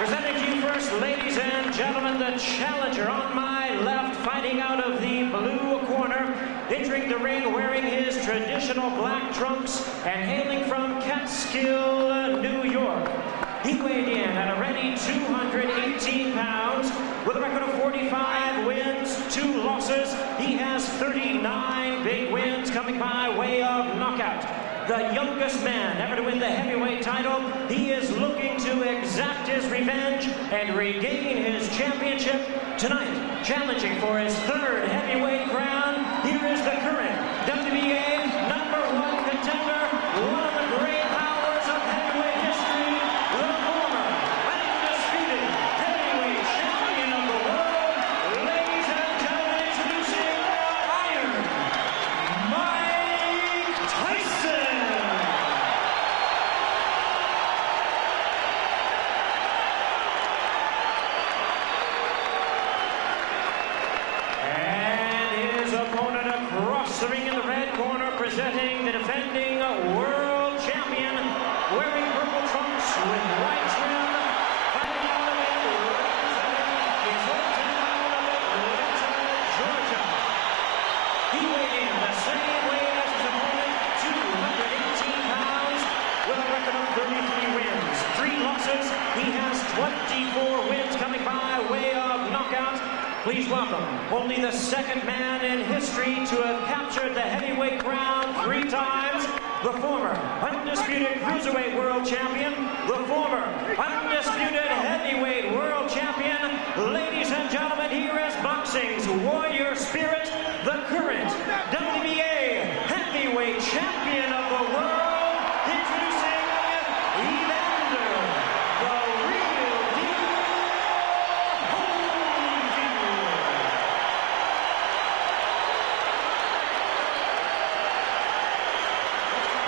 Presenting to you first, ladies and gentlemen, the challenger on my left, fighting out of the blue corner, entering the ring wearing his traditional black trunks and hailing from Catskill, New York. He weighed in at a ready 218 pounds with a record of 45 wins, 2 losses. He has 39 big wins coming by way of knockout. The youngest man ever to win the heavyweight title. He is looking to exact his revenge and regain his championship tonight. Challenging for his 3rd heavyweight crown, here is the current WBA #1 contender, one of the great powers of heavyweight history, the former undisputed heavyweight champion of the world. Ladies and gentlemen, introducing Iron Mike Tyson. The ring in the red corner, presenting the defending world champion, wearing purple trunks with white trim, fighting out of it, representing his hometown of Atlanta, Georgia. He weighed in the same weight as his opponent, 218 pounds, with a record of 33 wins, 3 losses. He has 24 wins coming by way of knockout. Please welcome only the 2nd man in history to have captured the heavyweight crown 3 times, the former undisputed cruiserweight world champion, the former undisputed heavyweight world champion. Ladies and gentlemen, here is boxing's warrior spirit, the current WBA heavyweight champion of the world, introducing Evander, the real deal.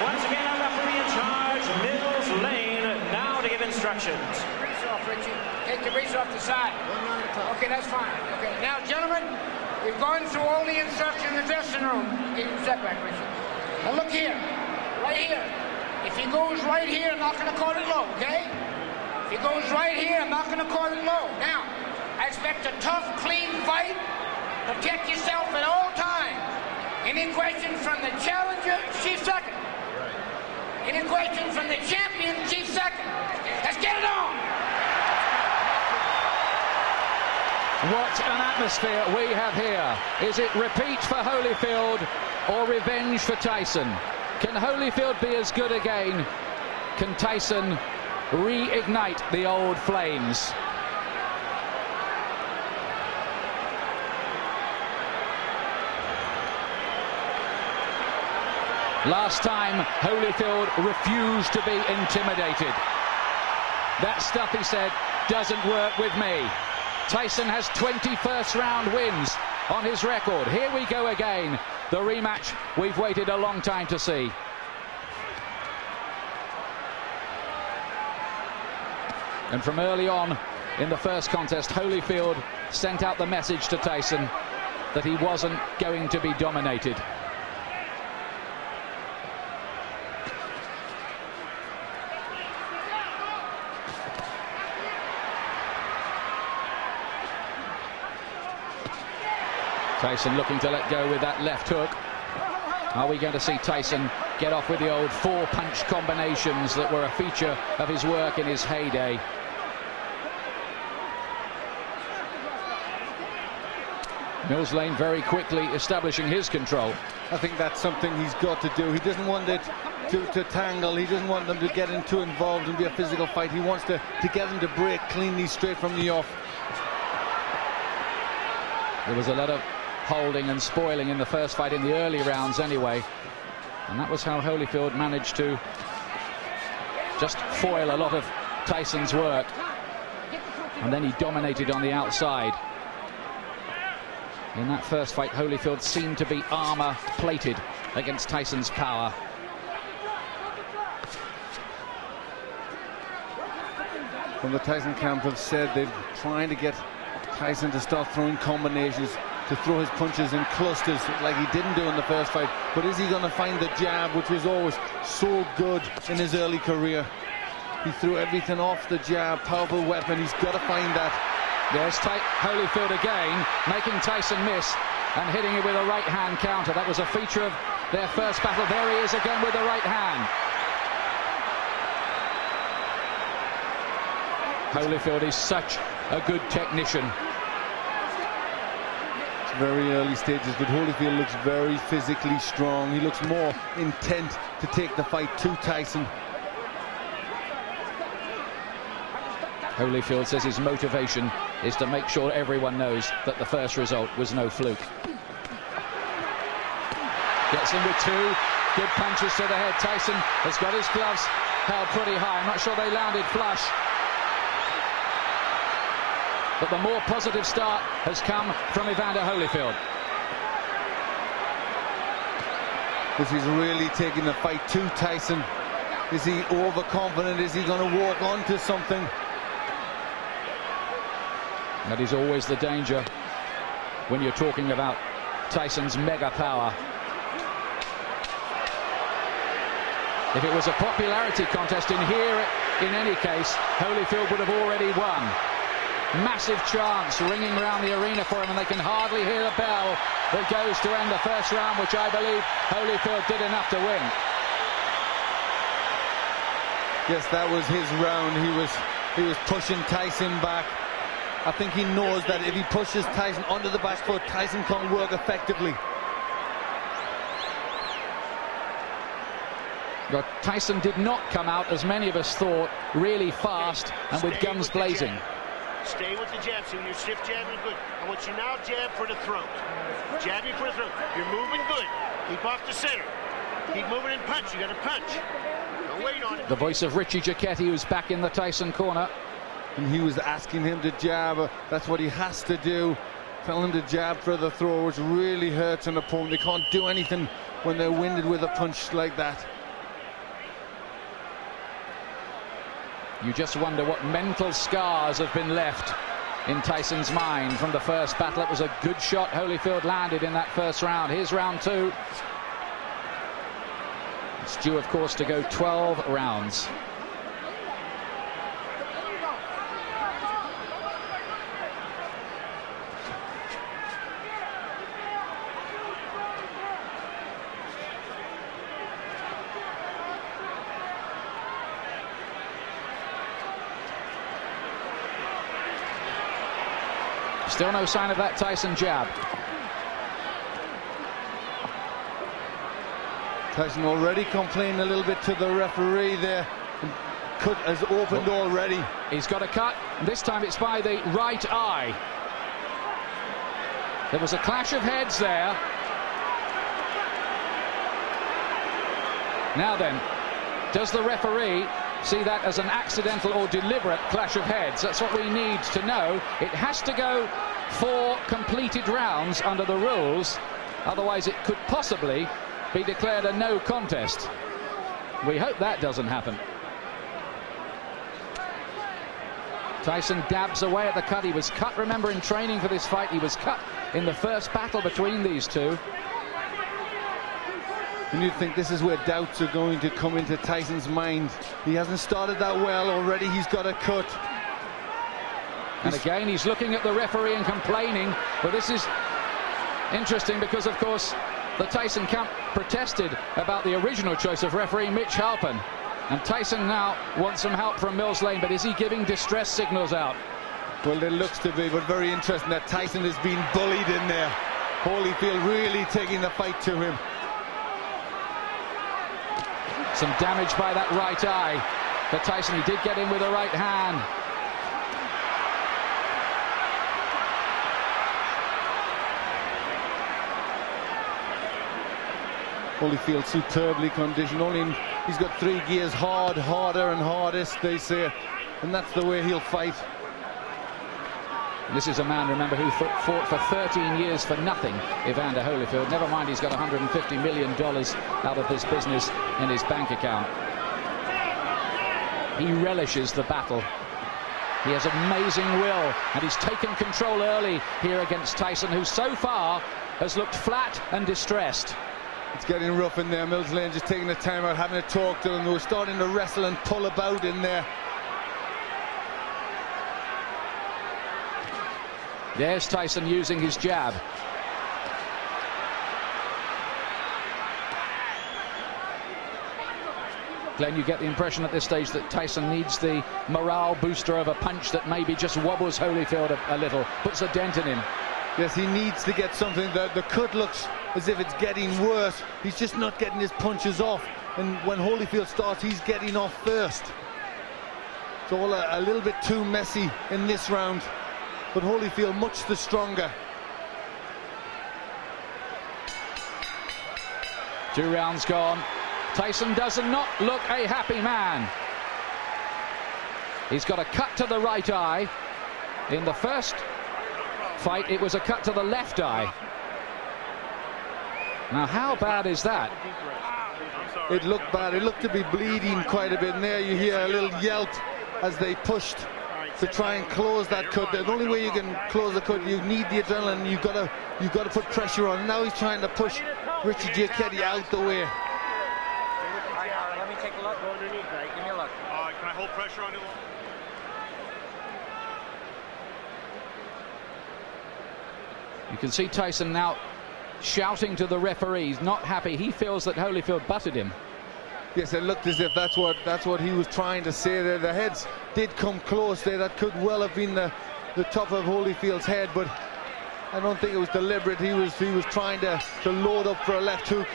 Once again, our referee in charge, Mills Lane, now to give instructions. Grease off, Richie. Take the grease off the side. Okay, that's fine. Okay, now, gentlemen, we've gone through all the instructions in the dressing room. Step back, Richie. Now, look here. Right here. If he goes right here, I'm not going to call it low, okay? If he goes right here, I'm not going to call it low. Now, I expect a tough, clean fight. Protect yourself at all times. Any questions from the challenger, Chief Second. Any questions from the champion, Chief Second? Let's get it on! What an atmosphere we have here. Is it repeat for Holyfield or revenge for Tyson? Can Holyfield be as good again? Can Tyson reignite the old flames? Last time, Holyfield refused to be intimidated. That stuff, he said, doesn't work with me. Tyson has 20 first-round wins on his record. Here we go again. The rematch we've waited a long time to see. And from early on in the first contest, Holyfield sent out the message to Tyson that he wasn't going to be dominated. Tyson looking to let go with that left hook. Are we going to see Tyson get off with the old 4-punch combinations that were a feature of his work in his heyday? Mills Lane very quickly establishing his control. I think that's something he's got to do. He doesn't want it to tangle. He doesn't want them to get too involved and be a physical fight. He wants to get them to break cleanly straight from the off. There was a lot of holding and spoiling in the first fight in the early rounds anyway, and that was how Holyfield managed to just foil a lot of Tyson's work, and then he dominated on the outside. In that first fight, Holyfield seemed to be armor plated against Tyson's power. From the Tyson camp have said they're trying to get Tyson to start throwing combinations, to throw his punches in clusters like he didn't do in the first fight. But is he going to find the jab, which was always so good in his early career? He threw everything off the jab, powerful weapon. He's got to find that. There's Holyfield again, making Tyson miss and hitting it with a right hand counter. That was a feature of their first battle. There he is again with the right hand. Holyfield is such a good technician. It's very early stages, but Holyfield looks very physically strong. He looks more intent to take the fight to Tyson. Holyfield says his motivation is to make sure everyone knows that the first result was no fluke. Gets in with two good punches to the head. Tyson has got his gloves held pretty high. I'm not sure they landed flush. But the more positive start has come from Evander Holyfield. This is really taking the fight to Tyson. Is he overconfident? Is he going to walk onto something? That is always the danger when you're talking about Tyson's mega power. If it was a popularity contest in here, in any case, Holyfield would have already won. Massive chants ringing around the arena for him, and they can hardly hear the bell that goes to end the first round, which I believe Holyfield did enough to win. Yes, that was his round. He was pushing Tyson back. I think he knows that if he pushes Tyson onto the back foot, Tyson can't work effectively. But Tyson did not come out, as many of us thought, really fast and with guns blazing. Stay with the jab. So your shift jab is good. I want you now jab for the throat. Jabbing for the throat. You're moving good. Keep off the center. Keep moving and punch. You got to punch. Don't wait on it. The voice of Richie Giacchetti, who's back in the Tyson corner. And he was asking him to jab. That's what he has to do. Tell him to jab for the throw, which really hurts an opponent. They can't do anything when they're winded with a punch like that. You just wonder what mental scars have been left in Tyson's mind from the first battle. It was a good shot Holyfield landed in that first round. Here's round two. It's due, of course, to go 12 rounds. Still no sign of that Tyson jab. Tyson already complaining a little bit to the referee there. Cut has opened already. He's got a cut. This time it's by the right eye. There was a clash of heads there. Now then, does the referee see that as an accidental or deliberate clash of heads? That's what we need to know. It has to go 4 completed rounds under the rules. Otherwise it could possibly be declared a no contest. We hope that doesn't happen. Tyson dabs away at the cut. He was cut, remember, in training for this fight. He was cut in the first battle between these two. And you'd think this is where doubts are going to come into Tyson's mind. He hasn't started that well. Already he's got a cut. And again, he's looking at the referee and complaining. But this is interesting because, of course, the Tyson camp protested about the original choice of referee Mitch Halpin. And Tyson now wants some help from Mills Lane, but is he giving distress signals out? Well, there looks to be, but very interesting that Tyson has been bullied in there. Holyfield really taking the fight to him. Some damage by that right eye for Tyson. He did get in with a right hand. Holyfield superbly conditioned. He's got 3 gears: hard, harder and hardest, they say. And that's the way he'll fight. This is a man, remember, who fought for 13 years for nothing, Evander Holyfield. Never mind, he's got $150 million out of this business in his bank account. He relishes the battle. He has amazing will, and he's taken control early here against Tyson, who so far has looked flat and distressed. It's getting rough in there. Mills Lane just taking the time out, having a talk to them. They were starting to wrestle and pull about in there. There's Tyson using his jab. Glenn, you get the impression at this stage that Tyson needs the morale booster of a punch that maybe just wobbles Holyfield a little, puts a dent in him. Yes, he needs to get something. The cut looks as if it's getting worse. He's just not getting his punches off. And when Holyfield starts, he's getting off first. It's all a little bit too messy in this round. But Holyfield much the stronger. 2 rounds gone. Tyson does not look a happy man. He's got a cut to the right eye. In the first fight, it was a cut to the left eye. Now, how bad is that? It looked bad. It looked to be bleeding quite a bit. And there you hear a little yelp as they pushed to try and close that cut. The only way you can close the cut, you need the adrenaline. You've got to put pressure on. Now he's trying to push Richie Giacchetti out the way. Let me take a look. Go underneath, right? Give me a look. Can I hold pressure on it? You can see Tyson now shouting to the referees, not happy. He feels that Holyfield butted him. Yes, it looked as if that's what he was trying to say there. The heads did come close there. That could well have been the top of Holyfield's head, but I don't think it was deliberate. He was trying to load up for a left hook.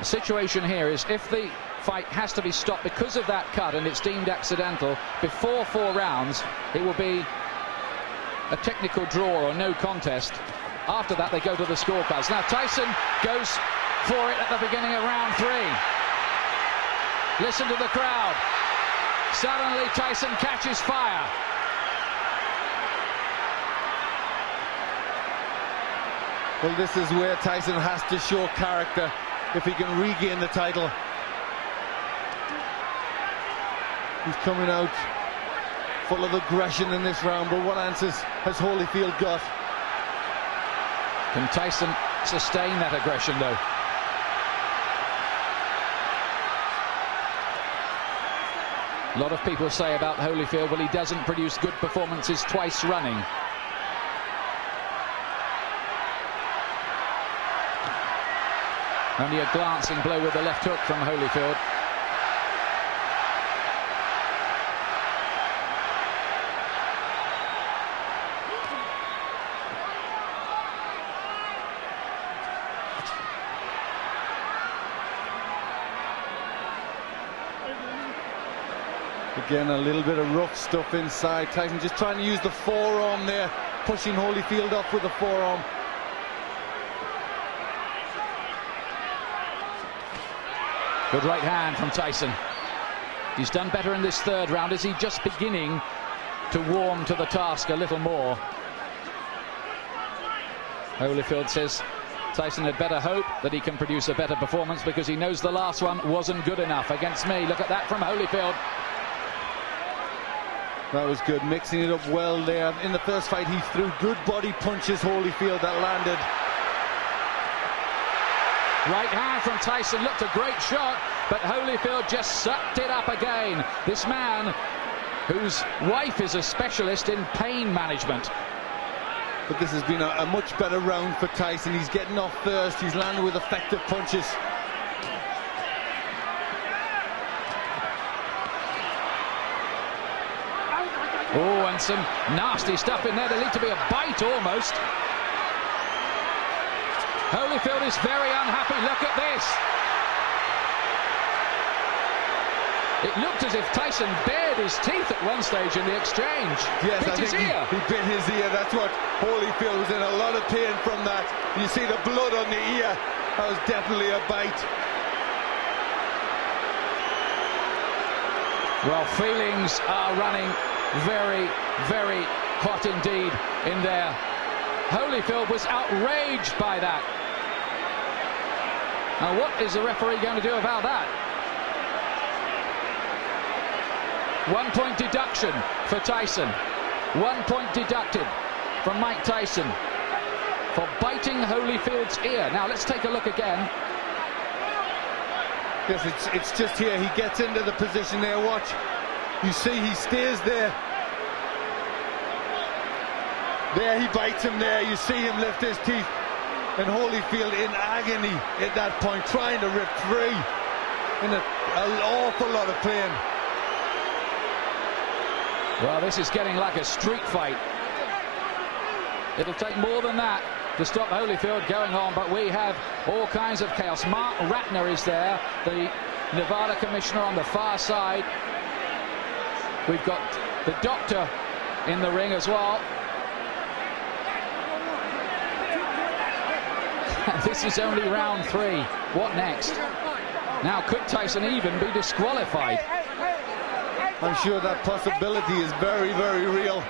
The situation here is if the fight has to be stopped because of that cut and it's deemed accidental before 4 rounds, it will be a technical draw or no contest. After that, they go to the scorecards. Now, Tyson goes for it at the beginning of round 3. Listen to the crowd. Suddenly, Tyson catches fire. Well, this is where Tyson has to show character if he can regain the title. He's coming out full of aggression in this round, but what answers has Holyfield got? Can Tyson sustain that aggression, though? A lot of people say about Holyfield, well, he doesn't produce good performances twice running. Only a glancing blow with the left hook from Holyfield. Again, a little bit of rough stuff inside. Tyson just trying to use the forearm there, pushing Holyfield up with the forearm. Good right hand from Tyson. He's done better in this 3rd round. Is he just beginning to warm to the task a little more? Holyfield says Tyson had better hope that he can produce a better performance because he knows the last one wasn't good enough against me. Look at that from Holyfield. That was good, mixing it up well there. In the first fight, he threw good body punches, Holyfield, that landed. Right hand from Tyson, looked a great shot, but Holyfield just sucked it up again. This man, whose wife is a specialist in pain management. But this has been a much better round for Tyson. He's getting off first, he's landing with effective punches. Oh, and some nasty stuff in there. There lead to be a bite almost. Holyfield is very unhappy. Look at this. It looked as if Tyson bared his teeth at one stage in the exchange. Yes, bit I his think ear. He bit his ear. That's what Holyfield was in a lot of pain from that. You see the blood on the ear. That was definitely a bite. Well, feelings are running very, very hot indeed in there. Holyfield was outraged by that. Now, what is the referee going to do about that? 1 point deduction for Tyson. 1 point deducted from Mike Tyson. for biting Holyfield's ear. Now let's take a look again. Yes, it's just here. He gets into the position there. Watch. You see he stays there. There he bites him there. You see him lift his teeth. And Holyfield in agony at that point, trying to rip free. In an awful lot of pain. Well, this is getting like a street fight. It'll take more than that to stop Holyfield going on, but we have all kinds of chaos. Mark Ratner is there, the Nevada commissioner on the far side. We've got the doctor in the ring as well. This is only round 3. What next? Now, could Tyson even be disqualified? I'm sure that possibility is very, very real.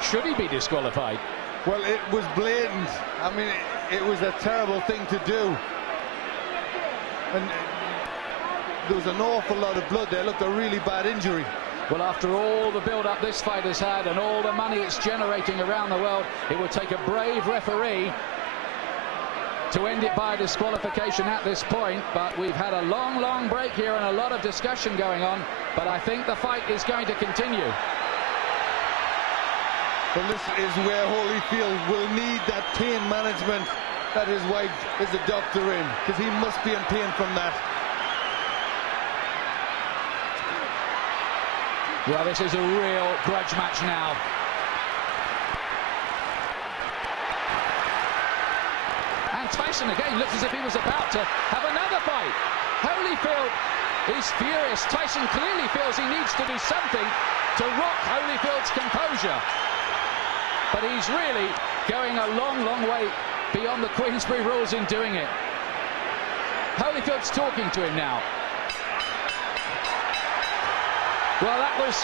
Should he be disqualified? Well, it was blatant. I mean, it was a terrible thing to do. And there was an awful lot of blood there. Looked a really bad injury. Well, after all the build-up this fight has had and all the money it's generating around the world, it would take a brave referee to end it by disqualification at this point. But we've had a long, long break here and a lot of discussion going on. But I think the fight is going to continue. Well, this is where Holyfield will need that pain management that his wife is a doctor in, because he must be in pain from that. Well, this is a real grudge match now. And Tyson again looks as if he was about to have another fight. Holyfield is furious. Tyson clearly feels he needs to do something to rock Holyfield's composure. But he's really going a long, long way beyond the Queensberry rules in doing it. Holyfield's talking to him now. Well, that was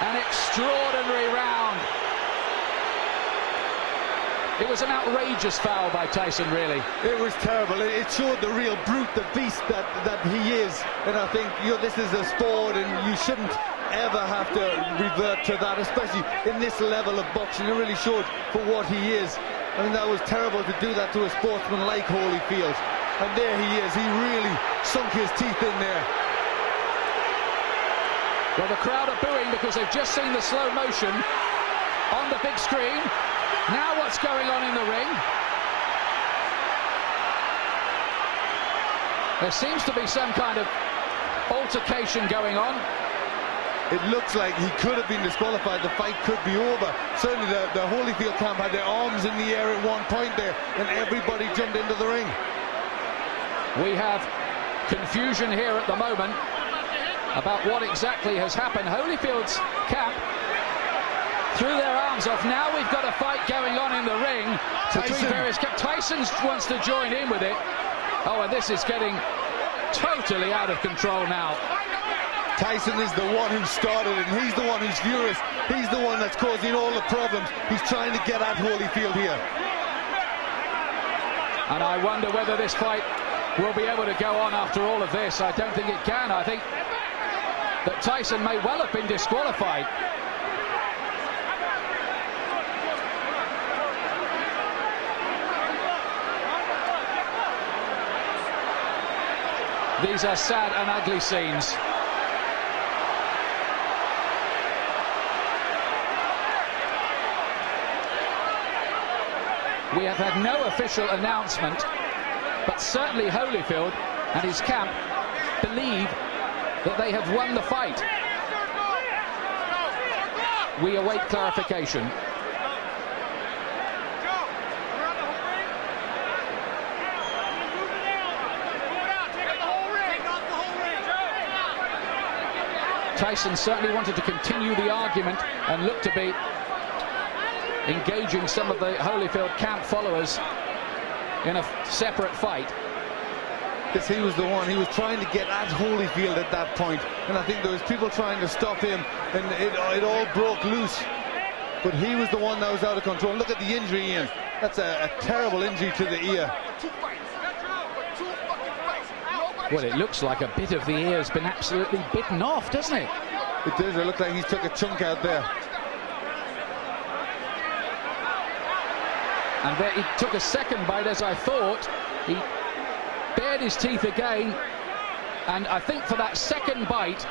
an extraordinary round. It was an outrageous foul by Tyson, really. It was terrible. It showed the real brute, the beast that he is. And I think, you know, this is a sport and you shouldn't ever have to revert to that, especially in this level of boxing. It really showed for what he is. I mean, that was terrible to do that to a sportsman like Holyfield. And there he is. He really sunk his teeth in there. Well, the crowd are booing because they've just seen the slow motion on the big screen. Now what's going on in the ring? There seems to be some kind of altercation going on. It looks like he could have been disqualified. The fight could be over. Certainly the Holyfield camp had their arms in the air at one point there, and everybody jumped into the ring. We have confusion here at the moment about what exactly has happened. Holyfield's camp threw their arms off. Now we've got a fight going on in the ring between various camps. Tyson wants to join in with it. Oh, and this is getting totally out of control now. Tyson is the one who started it, and he's the one who's furious. He's the one that's causing all the problems. He's trying to get at Holyfield here. And I wonder whether this fight will be able to go on after all of this. I don't think it can. I think that Tyson may well have been disqualified. These are sad and ugly scenes. We have had no official announcement, but certainly Holyfield and his camp believe that they have won the fight. We await clarification. Tyson certainly wanted to continue the argument and looked to be engaging some of the Holyfield camp followers in a separate fight. Yes, he was the one. He was trying to get at Holyfield at that point, and I think there was people trying to stop him, and it all broke loose. But he was the one that was out of control. Look at the injury, Ian. That's a terrible injury to the ear. Well, it looks like a bit of the ear has been absolutely bitten off, doesn't it? It does. It looks like he's took a chunk out there. And then he took a second bite, as I thought. He bared his teeth again, and I think for that second bite,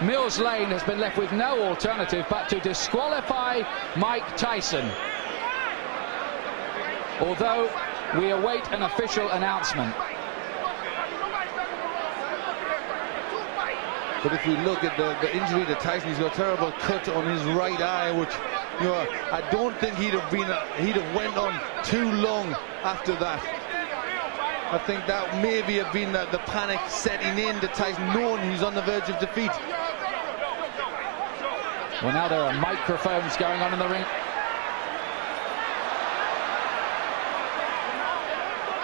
Mills Lane has been left with no alternative but to disqualify Mike Tyson. Although we await an official announcement. But if you look at the injury to Tyson, he's got a terrible cut on his right eye, which, you know, I don't think he'd have went on too long after that. I think that maybe have been the panic setting in to Tyson, knowing he's on the verge of defeat. Well, now there are microphones going on in the ring.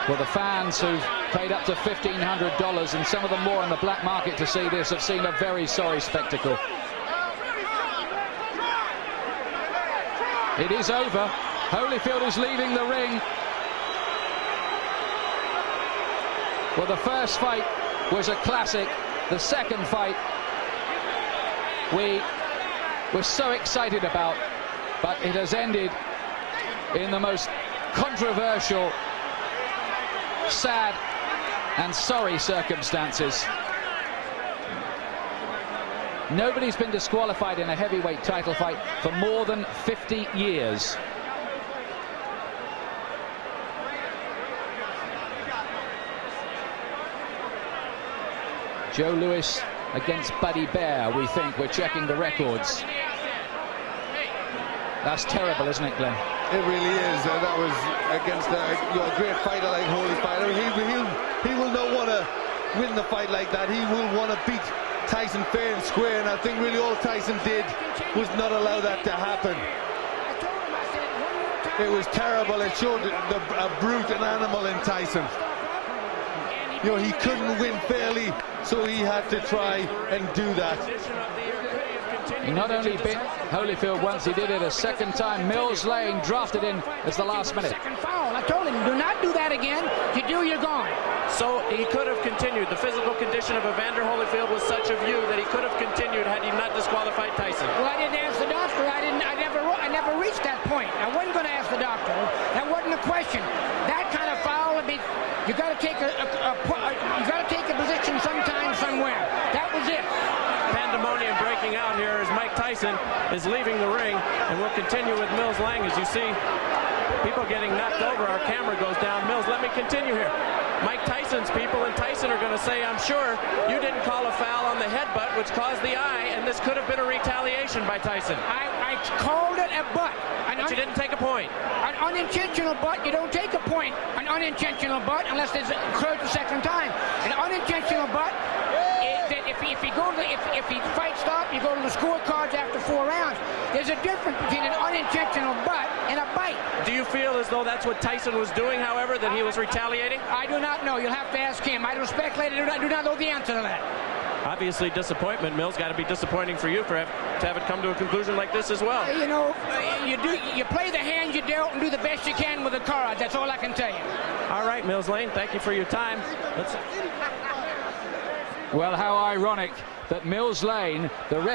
Well, the fans who've paid up to $1,500 and some of them more on the black market to see this have seen a very sorry spectacle. It is over. Holyfield is leaving the ring. Well, the first fight was a classic. The second fight we were so excited about, but it has ended in the most controversial, sad and sorry circumstances. Nobody's been disqualified in a heavyweight title fight for more than 50 years. Joe Louis against Buddy Bear, we think. We're checking the records. That's terrible, isn't it, Glenn? It really is. That was against a great fighter like Holyfield. He will not want to win the fight like that. He will want to beat Tyson fair and square, and I think really all Tyson did was not allow that to happen. It was terrible. It showed a brute, an animal in Tyson. You know, he couldn't win fairly, so he had to try and do that. He not only beat Holyfield once, he did it a second time. Mills Lane drafted in as the last minute. Second foul. I told him, do not do that again. You do, you're gone. So he could have continued. The physical condition of Evander Holyfield was such a view that he could have continued had he not disqualified Tyson. Well, I didn't ask the doctor. I never reached that point. I wasn't going to ask the doctor. That wasn't a question. That kind of foul would be. You got to take a position sometime, somewhere. That was it. Pandemonium breaking out here as Mike Tyson is leaving the ring, and we'll continue with Mills Lane. As you see, people getting knocked over. Our camera goes down. Mills, let me continue here. Mike Tyson's people and Tyson are going to say, I'm sure you didn't call a foul on the headbutt, which caused the eye, and this could have been a retaliation by Tyson. I called it a butt. But you didn't take a point. An unintentional butt, you don't take a point. An unintentional butt, unless it's occurred the second time. An unintentional butt, if he fights stop, you go to the scorecards after 4 rounds. There's a difference between an unintentional butt and a bite. Do you feel as though that's what Tyson was doing, however, that he was retaliating? I do not know. You'll have to ask him. I don't speculate. I do not know the answer to that. Obviously, disappointment, Mills. Got to be disappointing for you to have it come to a conclusion like this as well. You know, you play the hand you dealt and do the best you can with the cards. That's all I can tell you. All right, Mills Lane, thank you for your time. Well, how ironic that Mills Lane, the ref